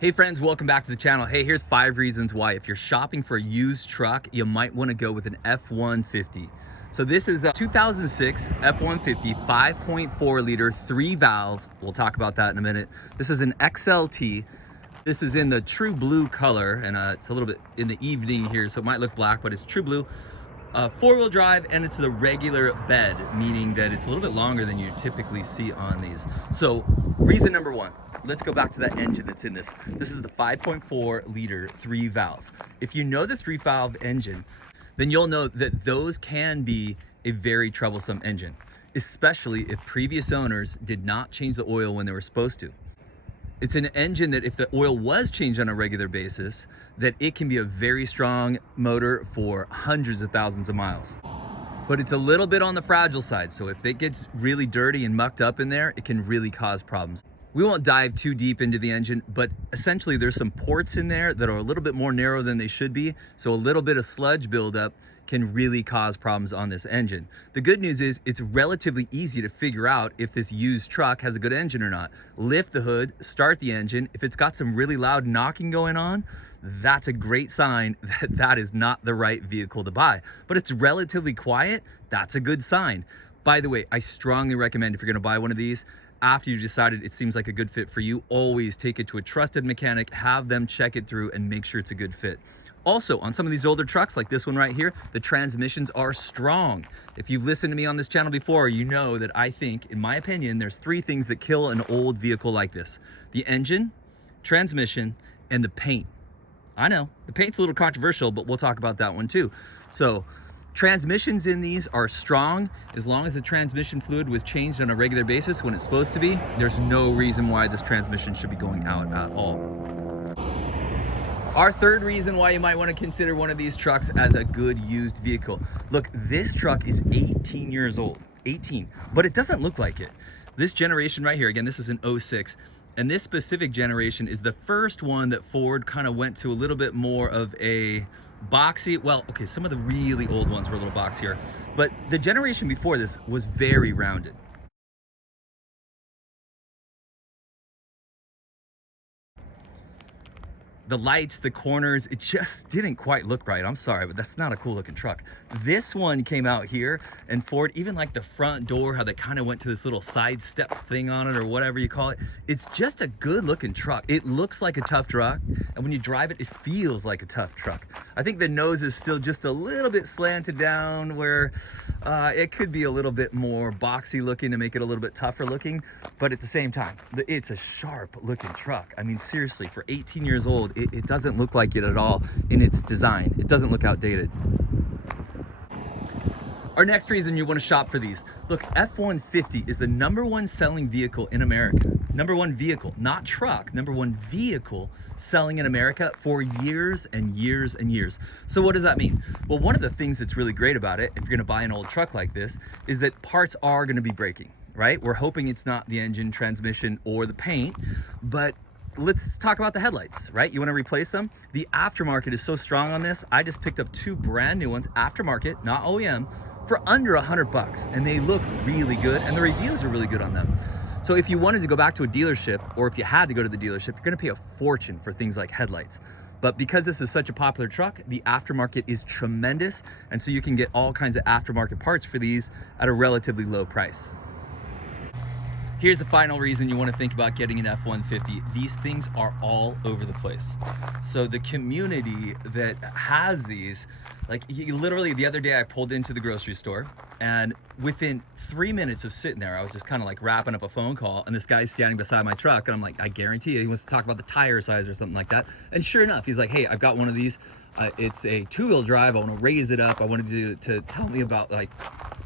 Hey friends, welcome back to the channel. Hey, here's 5 reasons why if you're shopping for a used truck, you might want to go with an F-150. So this is a 2006 F-150 5.4 liter 3-valve. We'll talk about that in a minute. This is an XLT. This is in the true blue color, and it's a little bit in the evening here, so it might look black, but it's true blue. 4-wheel drive, and it's the regular bed, meaning that it's a little bit longer than you typically see on these. So reason number 1, let's go back to that engine that's in this. This is the 5.4 liter 3-valve. If you know the 3-valve engine, then you'll know that those can be a very troublesome engine, especially if previous owners did not change the oil when they were supposed to. It's an engine that if the oil was changed on a regular basis, that it can be a very strong motor for hundreds of thousands of miles. But it's a little bit on the fragile side. So if it gets really dirty and mucked up in there, it can really cause problems. We won't dive too deep into the engine, but essentially there's some ports in there that are a little bit more narrow than they should be. So a little bit of sludge buildup can really cause problems on this engine. The good news is it's relatively easy to figure out if this used truck has a good engine or not. Lift the hood, start the engine. If it's got some really loud knocking going on, that's a great sign that that is not the right vehicle to buy. But it's relatively quiet, that's a good sign. By the way, I strongly recommend if you're gonna buy one of these, after you've decided it seems like a good fit for you, always take it to a trusted mechanic, have them check it through and make sure it's a good fit. Also, on some of these older trucks like this one right here, the transmissions are strong. If you've listened to me on this channel before, you know that I think, in my opinion, there's 3 things that kill an old vehicle like this: the engine, transmission, and the paint. I know, the paint's a little controversial, but we'll talk about that one too. So, transmissions in these are strong. As long as the transmission fluid was changed on a regular basis when it's supposed to be, there's no reason why this transmission should be going out at all. Our third reason why you might want to consider one of these trucks as a good used vehicle. Look, this truck is 18 years old, 18, but it doesn't look like it. This generation right here, again, this is an 06, and this specific generation is the first one that Ford kind of went to a little bit more of a boxy, well, okay, some of the really old ones were a little boxier, but the generation before this was very rounded. The lights, the corners, it just didn't quite look right. I'm sorry, but that's not a cool looking truck. This one came out here, and Ford, even like the front door, how they kind of went to this little side step thing on it or whatever you call it. It's just a good looking truck. It looks like a tough truck, and when you drive it, it feels like a tough truck. I think the nose is still just a little bit slanted down where it could be a little bit more boxy looking to make it a little bit tougher looking, but at the same time, it's a sharp looking truck. I mean, seriously, for 18 years old, it doesn't look like it at all in its design. It doesn't look outdated. Our next reason you want to shop for these. Look, F-150 is the #1 selling vehicle in America. #1 vehicle, not truck, #1 vehicle selling in America for years and years and years. So what does that mean? Well, one of the things that's really great about it, if you're gonna buy an old truck like this, is that parts are gonna be breaking, right? We're hoping it's not the engine, transmission, or the paint, but let's talk about the headlights, right? You want to replace them? The aftermarket is so strong on this. I just picked up 2 brand new ones, aftermarket, not OEM, for under $100, and they look really good, and the reviews are really good on them. So if you wanted to go back to a dealership, or if you had to go to the dealership, you're going to pay a fortune for things like headlights. But because this is such a popular truck, the aftermarket is tremendous, and so you can get all kinds of aftermarket parts for these at a relatively low price. Here's the final reason you want to think about getting an F-150. These things are all over the place. So the community that has these, like literally the other day I pulled into the grocery store, and within 3 minutes of sitting there, I was just kind of like wrapping up a phone call, and this guy's standing beside my truck, and I'm like, I guarantee you, he wants to talk about the tire size or something like that. And sure enough, he's like, hey, I've got one of these. It's a 2-wheel drive. I want to raise it up. I wanted you to tell me about, like,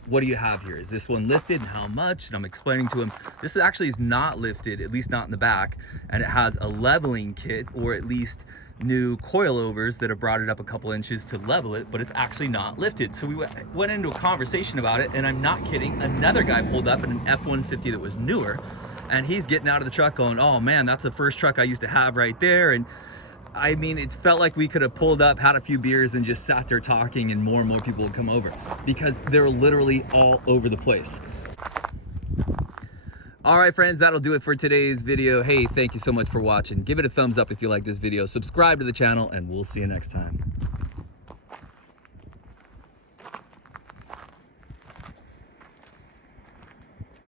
what do you have here? Is this one lifted and how much? And I'm explaining to him, this actually is not lifted, at least not in the back. And it has a leveling kit, or at least new coilovers that have brought it up a couple inches to level it, but it's actually not lifted. So we went into a conversation about it, and I'm not kidding. Another guy pulled up in an F-150 that was newer, and he's getting out of the truck going, oh man, that's the first truck I used to have right there. And I mean, it felt like we could have pulled up, had a few beers, and just sat there talking, and more people would come over because they're literally all over the place. All right, friends, that'll do it for today's video. Hey, thank you so much for watching. Give it a thumbs up if you like this video. Subscribe to the channel, and we'll see you next time.